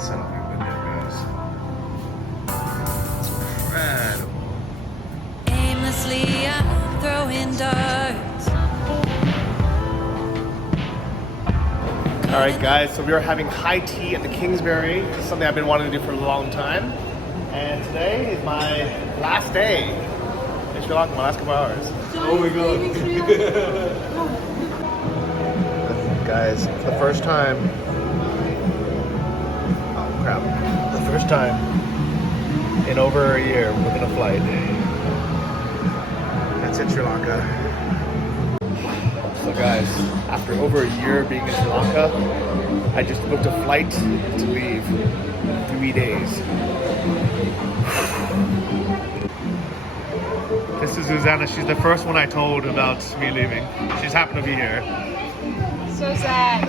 sunset on my window, guys. It's incredible. Aimlessly, I'm throwing darts. Alright guys, so we are having high tea at the Kingsbury. This is something I've been wanting to do for a long time. And today is my last day in Sri Lanka, my last couple hours. Oh my god. Guys, for the first time. Oh crap. The first time in over a year we're gonna flight. That's in Sri Lanka. So guys, after over a year being in Sri Lanka, I just booked a flight to leave in 3 days. This is Susanna. She's the first one I told about me leaving. She's happened to be here. So sad.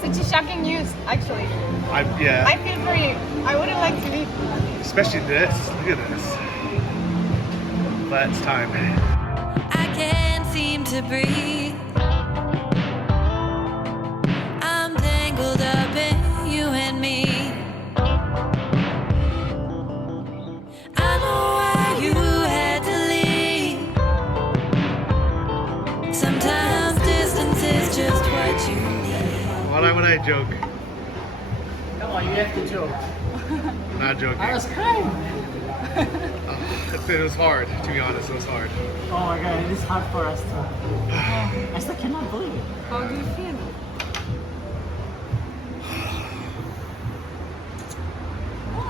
Such a shocking news, actually. I Yeah, feel for you. I wouldn't like to leave. especially this. Look at this. But it's time. I can't seem to breathe. I'm tangled up in you and me. I know why you had to leave. Sometimes distance is just what you need. Why would I joke? Come on, you have to joke. I'm not joking. I was crying. It was hard, to be honest. It was hard. Oh my god, it is hard for us too. I still cannot believe it. How do you feel?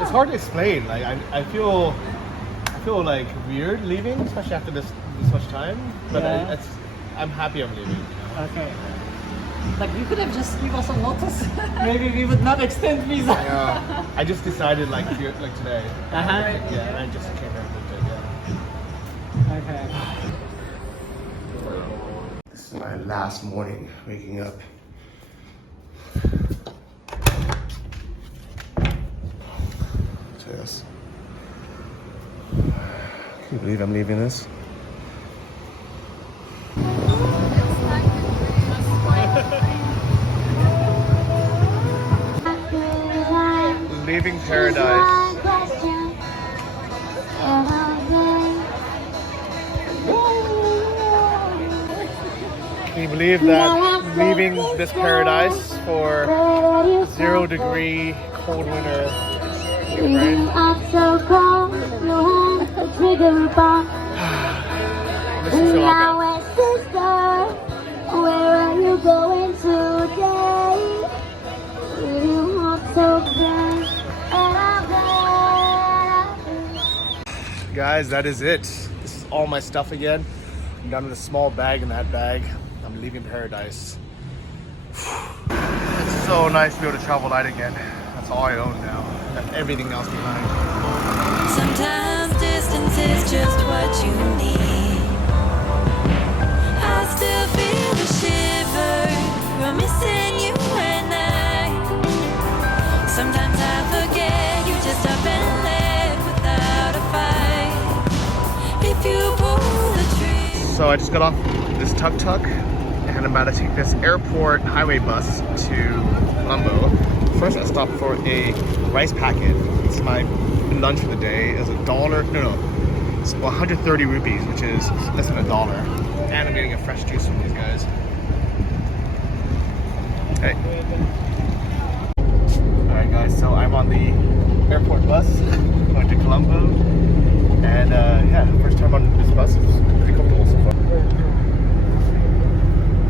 It's hard to explain. Like I feel like weird leaving, especially after this much time. But Yeah. I'm happy I'm leaving. Okay. Like you could have just give us a notice. Maybe we would not extend visa. I just decided like today. Uh-huh. Yeah, I just came here and booked it. Yeah. Okay. This is my last morning waking up. Yes. Can you believe I'm leaving this? Leaving paradise. Can you believe that leaving this paradise for 0 degree cold winter Ukraine? This is Sri Lanka. Where are you going today? You want so bad, Guys, that is it. This is all my stuff again. I'm done with a small bag in that bag. I'm leaving paradise. It's so nice to be able to travel light again. That's all I own now. Left everything else behind. Sometimes distance is just what you need. I still feel the shiver from missing you at night. Sometimes I forget you just up and left without a fight. If you pull the trigger. So I just got off this tuk-tuk and I'm about to take this airport highway bus to Colombo. First I stopped for a rice packet. It's my lunch for the day. It was it's 130 rupees, which is less than $1. And I'm getting a fresh juice from these guys. Hey. Alright guys, so I'm on the airport bus going to Colombo. And yeah, first time on this bus. It's pretty comfortable so far.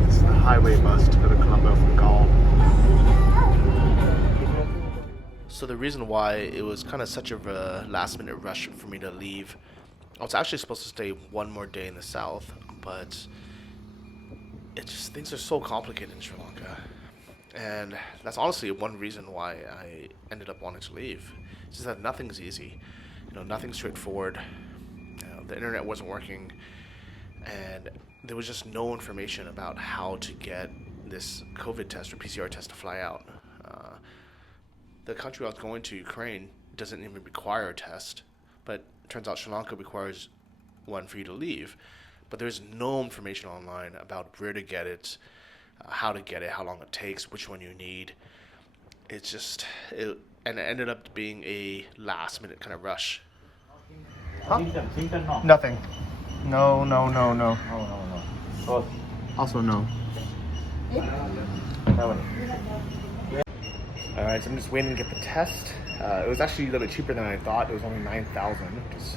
It's a highway bus to go to Colombo from Gaul. So the reason why it was kind of such a last minute rush for me to leave, I was actually supposed to stay one more day in the south, but things are so complicated in Sri Lanka. And that's honestly one reason why I ended up wanting to leave. It's just that nothing's easy. Nothing's straightforward. The internet wasn't working, and there was just no information about how to get this COVID test or PCR test to fly out. The country I was going to, Ukraine, doesn't even require a test, but it turns out Sri Lanka requires one for you to leave. But there's no information online about where to get it, how to get it, how long it takes, which one you need. It's just, and it ended up being a last-minute kind of rush. Nothing. No. Also no. Alright, so I'm just waiting to get the test. It was actually a little bit cheaper than I thought. It was only 9,000, which is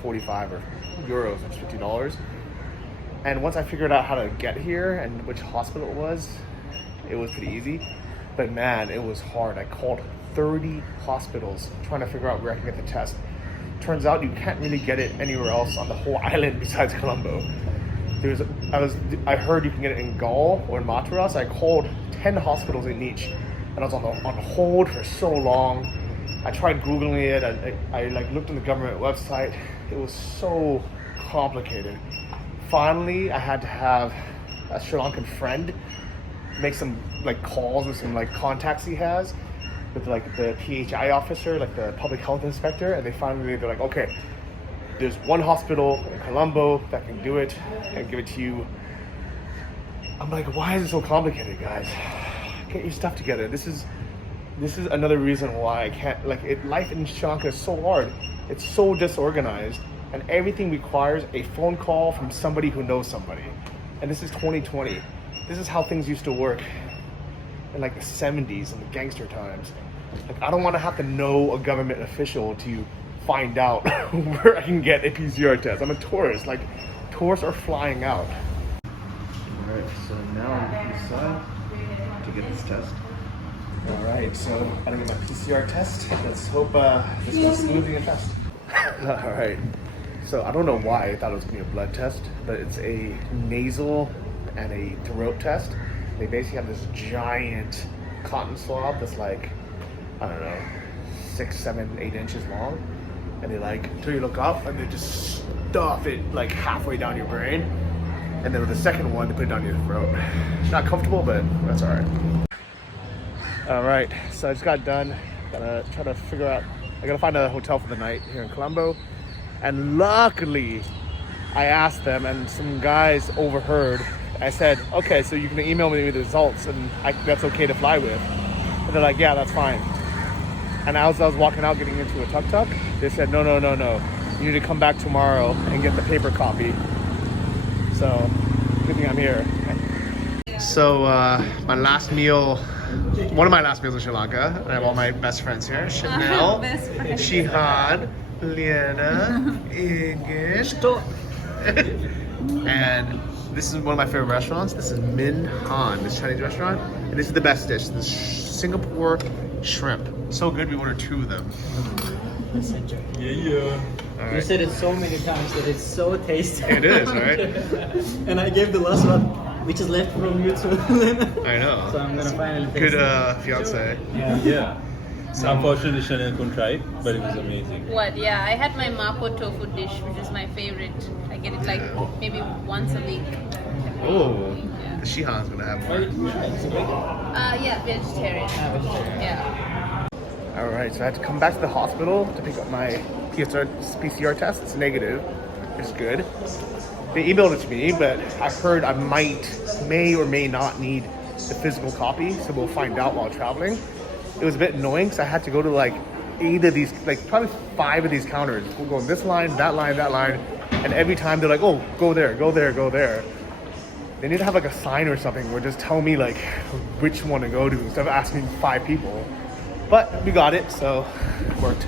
45 or euros, which is $50. And once I figured out how to get here and which hospital it was pretty easy. But man, it was hard. I called 30 hospitals trying to figure out where I can get the test. Turns out you can't really get it anywhere else on the whole island besides Colombo. I heard you can get it in Gaul or in Matara, so I called 10 hospitals in each, and I was on hold for so long. I tried Googling it, and I like looked on the government website. It was so complicated. Finally, I had to have a Sri Lankan friend make some like calls with some like contacts he has with like the PHI officer, like the public health inspector, and they're like, okay, there's one hospital in Colombo that can do it and give it to you. I'm like, why is it so complicated, guys? Get your stuff together. This is another reason why I can't, like, life in Sri Lanka is so hard. It's so disorganized, and everything requires a phone call from somebody who knows somebody. And this is 2020. This is how things used to work in like the 70s and the gangster times. Like, I don't want to have to know a government official to find out where I can get a PCR test. I'm a tourist. Like, tourists are flying out. Alright, so now I'm inside to get this test. Alright, so I'm gonna get my PCR test. Let's hope this goes smoothly and fast. Alright, so I don't know why I thought it was gonna be a blood test, but it's a nasal and a throat test. They basically have this giant cotton swab that's like, I don't know, 6, 7, 8 inches long. And they like, until you look up, and they just stuff it like halfway down your brain. And then with the second one, they put it down your throat. It's not comfortable, but that's all right. All right, so I just got done. Gotta try to figure out, I gotta find a hotel for the night here in Colombo. And luckily, I asked them, and some guys overheard. I said, okay, so you can email me the results, and that's okay to fly with. And they're like, yeah, that's fine. And as I was walking out, getting into a tuk-tuk, they said, no. You need to come back tomorrow and get the paper copy. So, good thing I'm here. So, my last meal, one of my last meals in Sri Lanka, I have all my best friends here. Chanel, Shihan, Liana, Igit. And this is one of my favorite restaurants. This is Min Han, this Chinese restaurant. And this is the best dish, this Singapore shrimp. So good, we ordered 2 of them. Yeah. Right. You said it so many times that it's so tasty. It is, right? And I gave the last one, which is left from you to Lena. I know. So I'm gonna finally taste Good it. fiance. Yeah. Unfortunately, Chanel couldn't try it, but it was amazing. What? Yeah, I had my mapo tofu dish, which is my favorite. I get it like maybe once a week. Oh, the Shihan's gonna have more. Yeah, vegetarian. Yeah. All right, so I had to come back to the hospital to pick up my PCR test. It's negative, which is good. They emailed it to me, but I heard I may or may not need the physical copy, so we'll find out while traveling. It was a bit annoying because I had to go to like 8 of these, like probably 5 of these counters. We'll go on this line, that line, that line, and every time they're like, oh, go there, go there, go there. They need to have like a sign or something or just tell me like which one to go to instead of asking 5 people. But we got it, so it worked.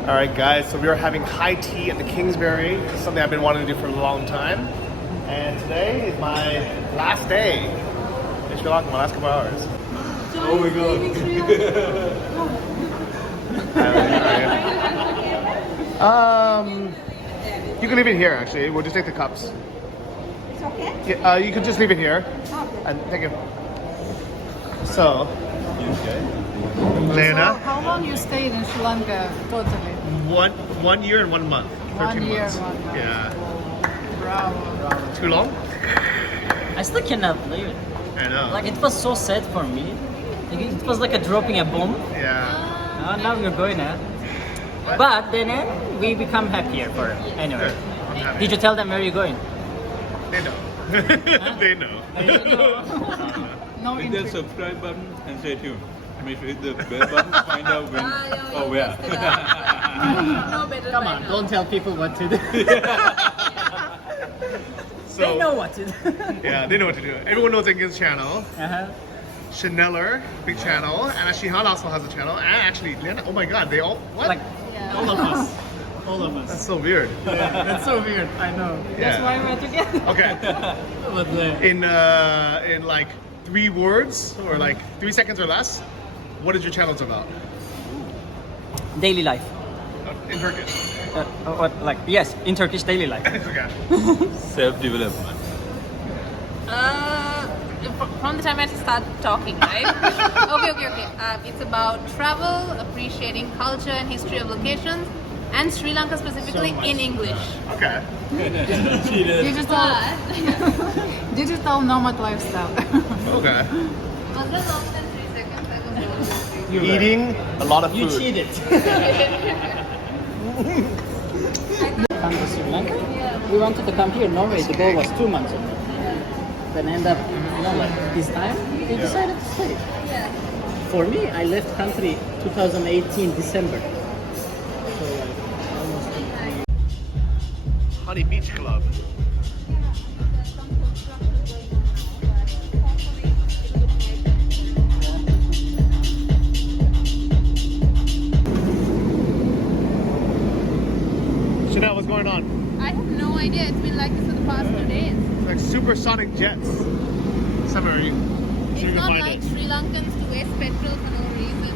All right, guys, so we are having high tea at the Kingsbury. It's something I've been wanting to do for a long time. And today is my last day in Sri Lanka, my last couple hours. Oh my god. You can leave it here, actually. We'll just take the cups. It's okay? Yeah, you can just leave it here. Okay. And thank you. So, Lena, How long you stayed in Sri Lanka totally? 1 year and 1 month. 13 1 year, months. 1 month. Yeah. Bravo. Too long? I still cannot believe it. I know. Like, it was so sad for me. Like, it was like a dropping a bomb. Yeah. Now we're going now. But then we become happier for it. Anyway. I'm happy. Did you tell them where you're going? They know. They know. No Hit that intrigue. subscribe button and stay tuned. If you hit the bell button, find out when. Oh yeah. No better Come by on, now. don't tell people what to do. So, They know what to do. Yeah, they know what to do. Everyone knows Ingrid's channel. Uh-huh. Chaneller, big channel. And Shihan also has a channel. And actually, Lena, oh my god, they all, what? Like all of us. All of us. That's so weird. Yeah, that's so weird. I know. That's Yeah. why we're together. Okay. But, In like 3 words or like 3 seconds or less, what is your channel about? daily life. In Turkish. Like yes, in Turkish daily life. Okay. Self-development. From the time I start talking, right? Okay. It's about travel, appreciating culture and history of locations, and Sri Lanka specifically So much. in English. Okay. Digital nomad lifestyle. Okay. Was that longer than 3 seconds? I was over. Eating a lot of You food. cheated. Come to Sri Lanka? We wanted to come here. Norway, the goal was 2 months ago. Then end up, like this time, we decided to stay. For me, I left country 2018 December. So like almost 3 Honey Beach Club. Chanel, what's going on? I have no idea. It's been like this for the past 2 days. Like supersonic jets. Submarine. It's not like Sri Lankans to waste petrol for no reason.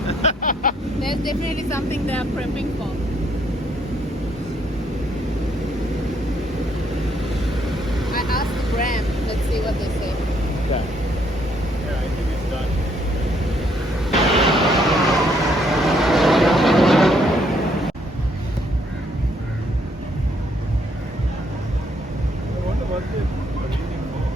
There's definitely something they are prepping for. I asked the Gram. Let's see what they say. Yeah. Yeah, I think it's done. I wonder what they're waiting for.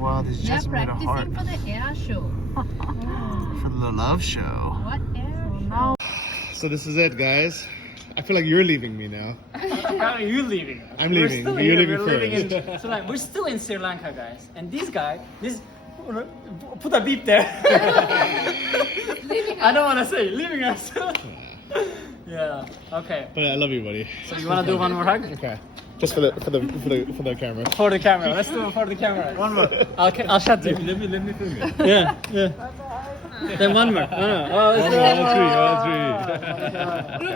Wow, this They're just made a heart practicing for the air show. for the love show. What air show? So this is it, guys. I feel like you're leaving me now. How are you leaving? I'm We're leaving. still You're here. leaving We're living first. in, so like we're still in Sri Lanka, guys. And this guy, put a beep there. I don't want to say leaving us. Yeah. Okay. But I love you, buddy. So you want to do one more hug? Okay. Just for the camera. For the camera. Let's do it for the camera. One more. I'll shut you. Let me film it. Yeah. Then one more. No. Oh, let's do All three.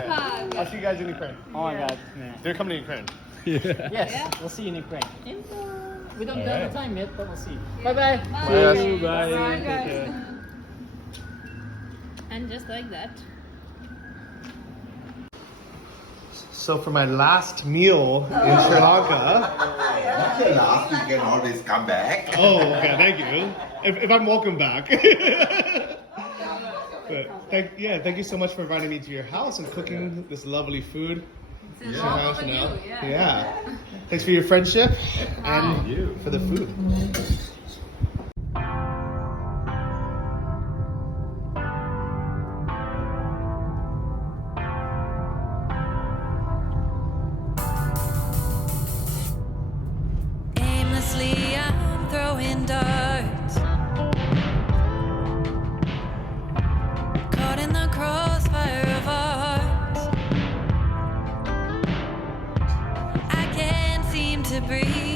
I'll see you guys in Ukraine. Oh my God. Yeah. They're coming to Ukraine. Yes. We'll see you in Ukraine. We don't have the time yet, but we'll see. Bye-bye. Bye. Bye. Take care. And just like that. So for my last meal in Sri Lanka. Not the last, you can always come back. Oh, okay. Thank you. If I'm welcome back. But thank you so much for inviting me to your house and cooking this lovely food. Yeah. Thanks for your friendship and for the food. Aimlessly, I'm throwing darts, caught in the crossfire of hearts. I can't seem to breathe.